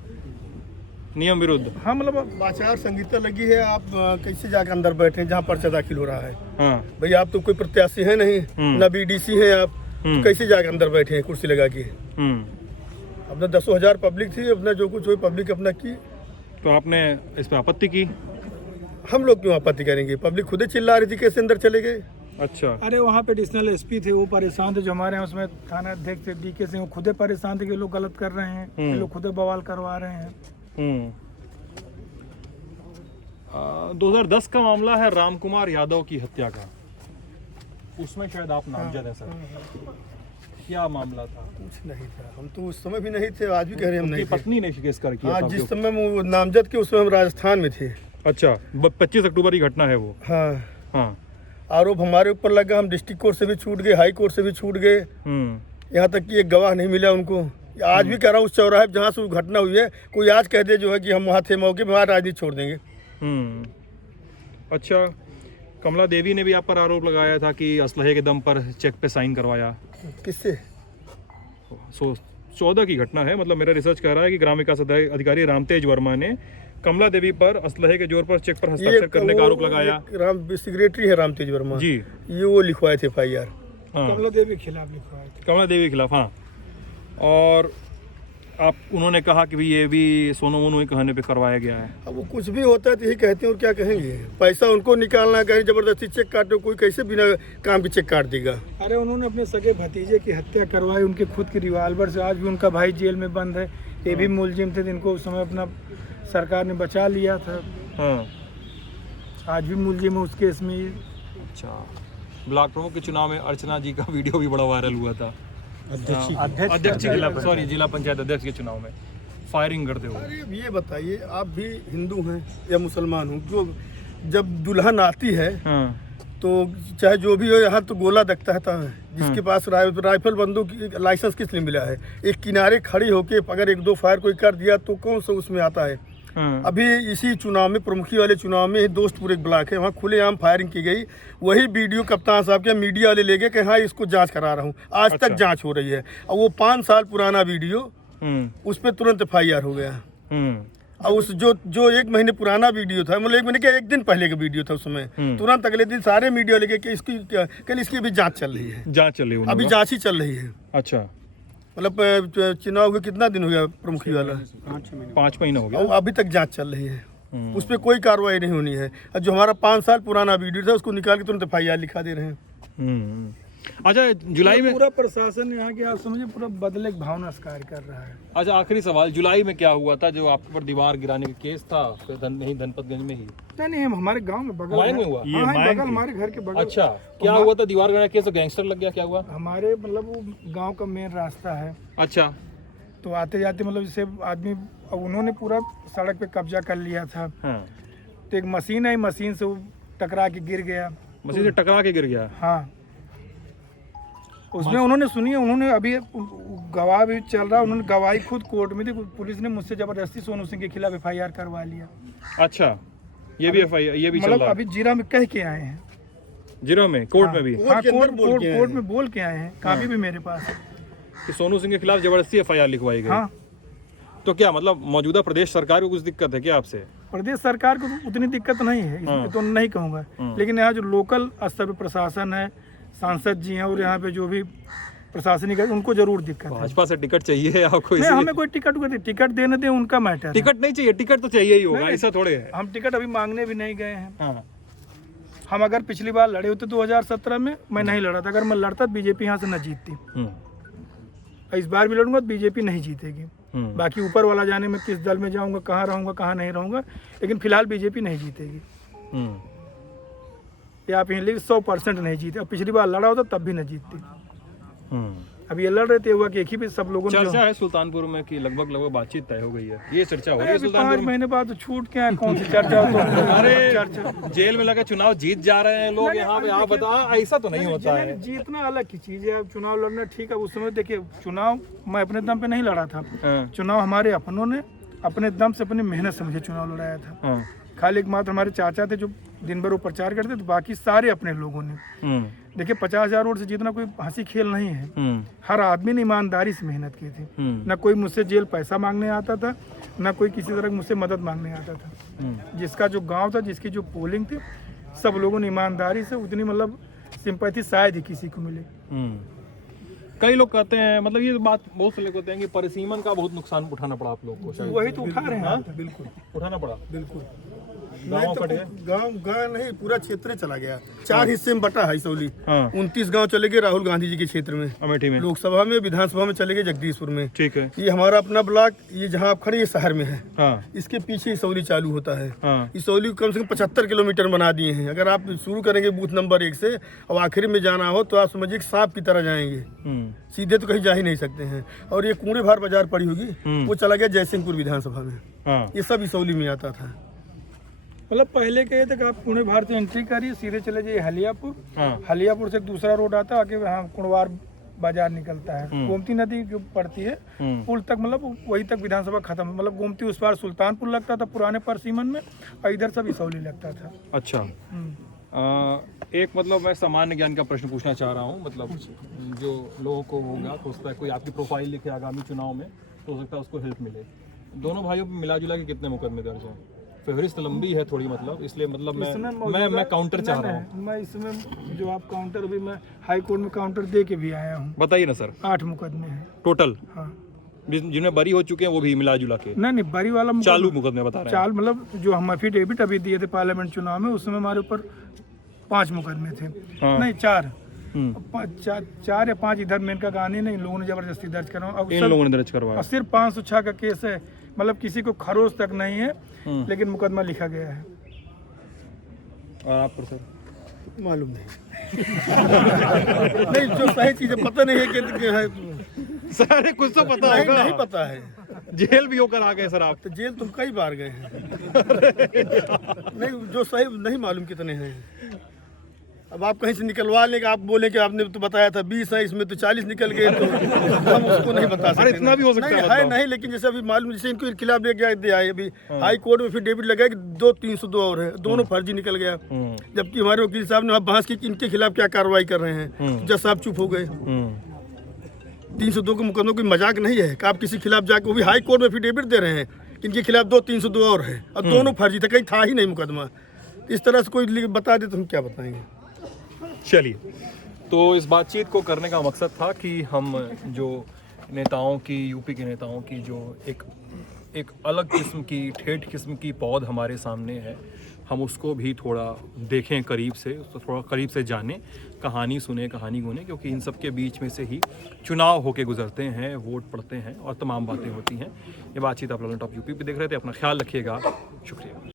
नियम विरुद्ध? हाँ, मतलब आचार संहिता लगी है, आप कैसे जाकर अंदर बैठे जहाँ पर्चा दाखिल हो रहा है? हाँ भाई, आप तो कोई प्रत्याशी है नहीं, ना बीडीसी है आप, तो कैसे जाकर अंदर बैठे हैं कुर्सी लगा के? अपना 10,000 पब्लिक थी, अपना जो कुछ हुई पब्लिक अपना की। तो आपने इस पर आपत्ति की? हम लोग क्यों आपत्ति करेंगे, पब्लिक खुद ही चिल्ला रही थी, कैसे अंदर चले गए? अच्छा, अरे वहाँ पे एडिशनल एसपी थे, वो परेशान थे, जो हमारे यहाँ उसमें थाना अध्यक्ष थे डीके सिंह, वो खुद परेशान थे कि लोग गलत कर रहे हैं, ये लोग खुद बवाल करवा रहे हैं। 2010 का मामला है राम कुमार यादव की हत्या का, उसमें शायद आप नामजद हैं सर, क्या मामला था? कुछ नहीं था, हम तो उस समय भी नहीं थे, आज भी कह रहे हैं हम नहीं थे। पत्नी ने शिकस्त कर किया हाँ, था जिस आपके समय वो नामजद के, उस समय हम राजस्थान में थे। अच्छा, 25 अक्टूबर की घटना है वो? हाँ हाँ। आरोप हमारे ऊपर लगा, हम डिस्ट्रिक्ट कोर्ट से भी छूट गए, हाई कोर्ट से भी छूट गए, यहाँ तक कि एक गवाह नहीं मिला उनको। आज भी कह रहा हूँ, उस चौराहे जहाँ से घटना हुई है, कोई आज कह दे जो है कि हम वहाँ थे मौके पर, वहाँ राजनीति छोड़ देंगे। अच्छा, कमला देवी ने भी आप पर आरोप लगाया था कि असलहे के दम पर चेक पे साइन करवाया। किससे? 14 की घटना है, मतलब मेरा रिसर्च कह रहा है कि ग्राम विकास अधिकारी रामतेज वर्मा ने कमला देवी पर असलहे के जोर पर चेक पर हस्ताक्षर करने का आरोप लगाया। सेक्रेटरी है रामतेज वर्मा जी, ये वो लिखवाए थे FIR। कमला देवी के खिलाफ लिखवाए थे। कमला देवी के खिलाफ, हाँ। और आप उन्होंने कहा कि भी ये भी सोनू मोनू के कहने पे करवाया गया है। अब वो कुछ भी होता है तो यही कहते हैं, और क्या कहेंगे? पैसा उनको निकालना, कहीं जबरदस्ती चेक काटो, कोई कैसे बिना काम के चेक काट देगा? अरे उन्होंने अपने सगे भतीजे की हत्या करवाई, उनके खुद की रिवाल्वर से। आज भी उनका भाई जेल में बंद है, ये भी मुलजिम थे, जिनको उस समय अपना सरकार ने बचा लिया था। हाँ, आज भी मुलजिम है उस केस में। अच्छा, ब्लॉक प्रमुख के चुनाव में अर्चना जी का वीडियो भी बड़ा वायरल हुआ था, अध्यक्ष के खिलाफ, सॉरी जिला पंचायत अध्यक्ष के चुनाव में फायरिंग करते हुए। अरे ये बताइए, आप भी हिंदू हैं या मुसलमान हो, जो जब दुल्हन आती है तो चाहे जो भी हो, यहाँ तो गोला दखता है। जिसके पास राइफल बंदूक लाइसेंस किस लिए मिला है? एक किनारे खड़ी होके अगर 1-2 फायर कोई कर दिया तो कौन सा उसमें आता है? अभी इसी चुनाव में, प्रमुखी वाले चुनाव में, दोस्तपुर एक ब्लॉक है, वहाँ खुलेआम फायरिंग की गई। वही वीडियो कप्तान साहब के मीडिया वाले ले गए कि हाँ इसको जांच करा रहा हूँ। आज तक जांच हो रही है, और वो 5 साल पुराना वीडियो, उस पर तुरंत FIR हो गया। और उस जो 1 महीने पुराना वीडियो था, मतलब 1 महीने के 1 दिन पहले का वीडियो था, उसमें तुरंत अगले दिन सारे मीडिया लेके कि इसकी कल इसकी अभी जांच चल रही है। जांच चल रही है, अभी जांच ही चल रही है। अच्छा, मतलब चुनाव हुए कितना दिन हो गया प्रमुखी वाला? 5 महीना हो गया, और अभी तक जांच चल रही है। उस पर कोई कार्रवाई नहीं होनी है। और जो हमारा 5 साल पुराना वीडियो था, उसको निकाल के तुरंत FIR लिखा दे रहे हैं। अच्छा, जुलाई में पूरा प्रशासन यहाँ के, आप समझिए, पूरा बदले की भावना कार्य कर रहा है। अच्छा, आखिरी सवाल, जुलाई में क्या हुआ था जो आपके पर दीवार गिराने का केस था? धनपतगंज में ही? नहीं, हमारे गांव में बगल में हुआ। बगल, हमारे घर के बगल। अच्छा, क्या हुआ था? दीवार गिराने का केस, गैंगस्टर लग गया, क्या हुआ? हमारे मतलब वो गांव का मेन रास्ता है। अच्छा, तो आते जाते मतलब जैसे आदमी, उन्होंने पूरा सड़क पे कब्जा कर लिया था। तो एक मशीन है, मशीन से वो टकरा के गिर गया। मशीन से टकरा के गिर गया। हाँ, उसमें उन्होंने सुनी है, उन्होंने अभी गवाह भी चल रहा है, उन्होंने गवाही खुद कोर्ट में दी। पुलिस ने मुझसे जबरदस्ती सोनू सिंह के खिलाफ FIR करवा लिया। अच्छा, ये भी FIR, ये भी चल मतलब रहा है अभी जीरा में कह के आए हैं, जीरो में, कोर्ट में भी। हाँ, कोर्ट में बोल के आए हैं, काफी भी मेरे पास है कि सोनू सिंह के खिलाफ जबरदस्ती FIR लिखवाई गई। हाँ, तो क्या मतलब मौजूदा प्रदेश सरकार को कुछ दिक्कत है क्या आपसे? प्रदेश सरकार को तो उतनी दिक्कत नहीं है, इसमें तो नहीं कहूँगा, लेकिन यहाँ जो लोकल स्तर पे प्रशासन है, सांसद जी हैं और यहाँ पे जो भी प्रशासनिक है, उनको जरूर दिक्कत है। भाजपा से टिकट चाहिए आपको? नहीं, हमें कोई टिकट देने दे, उनका मैटर है। टिकट नहीं चाहिए, टिकट तो चाहिए ही होगा, ऐसा थोड़े है। हम टिकट अभी मांगने भी नहीं गए हैं। हाँ। हम अगर पिछली बार लड़े होते 2017 में, मैं नहीं लड़ा था। अगर मैं लड़ता तो बीजेपी यहाँ से न जीतती। इस बार भी लड़ूंगा तो बीजेपी नहीं जीतेगी। बाकी ऊपर वाला जाने में किस दल में जाऊंगा, कहाँ रहूंगा, कहाँ नहीं रहूंगा, लेकिन फिलहाल बीजेपी नहीं जीतेगी। ये आप यहाँ 100% नहीं जीते। अब पिछली बार लड़ा होता तब भी न जीतती। अब ये लड़ रहे थे, हुआ कि एक ही भी सब लोगों ने चर्चा है सुल्तानपुर में कि लगभग बातचीत तय हो गई है, ये चर्चा हो रही है अभी सुल्तानपुर 5 में। महीने बाद तो छूट के आए, कौन सी चर्चा हो तो अरे चर्चा जेल में लगा चुनाव जीत जा रहे हैं लोग यहाँ पे, आप बता, ऐसा तो नहीं होता है। जीतना अलग की चीज है। अब चुनाव लड़ना ठीक है, उस समय देखिए चुनाव मैं अपने दम पे नहीं लड़ा था। चुनाव हमारे अपनों ने अपने दम से, अपनी मेहनत से मुझे चुनाव लड़ाया था। खाली एकमात्र हमारे चाचा थे जो दिन भर वो प्रचार करते, तो बाकी सारे अपने लोगों ने। देखिए 50,000 वोट से जीतना कोई हंसी खेल नहीं है। हर आदमी ने ईमानदारी से मेहनत की थी। न कोई मुझसे जेल पैसा मांगने आता था, न कोई किसी तरह मुझसे मदद मांगने आता था। जिसका जो गांव था, जिसकी जो पोलिंग थी, सब लोगों ने ईमानदारी से उतनी मतलब सिंपैथी शायद ही किसी को मिले। कई लोग कहते हैं, मतलब ये बात बहुत से लोग कहते हैं कि परिसीमन का बहुत नुकसान उठाना पड़ा आप लोग को, शायद वही तो उठा रहे हैं। बिल्कुल उठाना पड़ा। बिल्कुल। गाँव कट गए, गांव नहीं, पूरा क्षेत्र चला गया। 4 हिस्से में बटा है इसौली। हाँ। 29 गांव चले गए राहुल गांधी जी के क्षेत्र में, अमेठी में, लोकसभा में, विधानसभा में चले गए जगदीशपुर में। ठीक है। ये हमारा अपना ब्लॉक, ये जहाँ आप खड़े, ये शहर में है। हाँ। इसके पीछे इसौली चालू होता है। हाँ। इसौली को कम से कम 75 किलोमीटर बना दिए हैं। अगर आप शुरू करेंगे बूथ नंबर 1 से और आखिरी में जाना हो तो आप समझिए सांप की तरह जाएंगे, सीधे तो कहीं जा ही नहीं सकते हैं। और ये कूड़े भार बाजार पड़ी होगी, वो चला गया जयसिंहपुर विधानसभा में। हाँ। ये सब इसौली में आता था। मतलब पहले कहे थे कि आप पुणे भारत से एंट्री करिए, सीधे चले जाइए हलियापुर। हलियापुर से एक दूसरा रोड आता है, आगे यहाँ कुणवार बाजार निकलता है, गोमती नदी जो पड़ती है पुल तक, मतलब वही तक विधानसभा खत्म। मतलब गोमती उस पार सुल्तानपुर लगता था पुराने परसीमन में, और इधर सब इसौली लगता था। अच्छा। एक मतलब मैं सामान्य ज्ञान का प्रश्न पूछना चाह रहा हूँ, मतलब जो लोगों को होगा, हो सकता है कोई आपकी प्रोफाइल लिखे आगामी चुनाव में, तो हो सकता है उसको हेल्प मिले। दोनों भाइयों पे मिला जुला के कितने मुकदमे दर्ज हैं? फेवरिस्ट लंबी है थोड़ी, मतलब इसलिए मतलब मैं काउंटर चाह रहा हूँ। मैं इसमें जो आप काउंटर, अभी मैं हाई कोर्ट में काउंटर दे के भी आया हूँ। बताइए ना सर। 8 मुकदमे हैं टोटल? हाँ। जिनमें बरी हो चुके हैं वो भी मिला जुला के? नहीं, बरी वाला चालू मुकदमे बता रहे हैं। चाल मतलब जो हम एफिडेविट अभी दिए थे पार्लियामेंट चुनाव में, उसमें हमारे ऊपर 5 मुकदमे थे। नहीं 4 4 या 5 इधर मेनका गांधी ने, इन लोगों ने जबरदस्ती दर्ज करवाया। इन लोगों ने दर्ज करवाया। सिर्फ 506 का केस है, मतलब किसी को खरोच तक नहीं है, लेकिन मुकदमा लिखा गया है। और आप पर सर? मालूम नहीं। नहीं, जो सही चीजें पता नहीं है कि है। सारे कुछ तो पता होगा। नहीं पता है। जेल भी होकर आ गए सर आप? तो जेल तुम कई बार गए हैं। नहीं, जो सही नहीं मालूम कितने हैं। अब आप कहीं से निकलवा लेंगे, आप बोले कि आपने तो बताया था 20 है, इसमें तो 40 निकल गए, तो हम उसको नहीं बता सकते। इतना भी हो सकता है नहीं, लेकिन जैसे अभी मालूम, जैसे इनको खिलाफ ले गया दिया है अभी हाई कोर्ट में, फिर डेविड लगा कि 2-302 और है, दोनों फर्जी निकल गया। जबकि हमारे वकील साहब ने बहस की कि इनके खिलाफ क्या कार्रवाई कर रहे हैं, जज साहब चुप हो गए। 302 के मुकदमे कोई मजाक नहीं है कि आप किसी खिलाफ जाकर, वो भी हाई कोर्ट में एफिडेविट दे रहे हैं, इनके खिलाफ 2-302 और है, और दोनों फर्जी था, कहीं था ही नहीं मुकदमा। इस तरह से कोई बता दे तो हम क्या बताएंगे। चलिए, तो इस बातचीत को करने का मकसद था कि हम जो नेताओं की, यूपी के नेताओं की जो एक अलग किस्म की, ठेठ किस्म की पौध हमारे सामने है, हम उसको भी थोड़ा देखें करीब से, उसको थोड़ा करीब से जानें, कहानी सुने, कहानी गुने, क्योंकि इन सब के बीच में से ही चुनाव होके गुजरते हैं, वोट पड़ते हैं और तमाम बातें होती हैं। ये बातचीत आप ललन टॉप यूपी पे देख रहे थे। अपना ख्याल रखिएगा। शुक्रिया।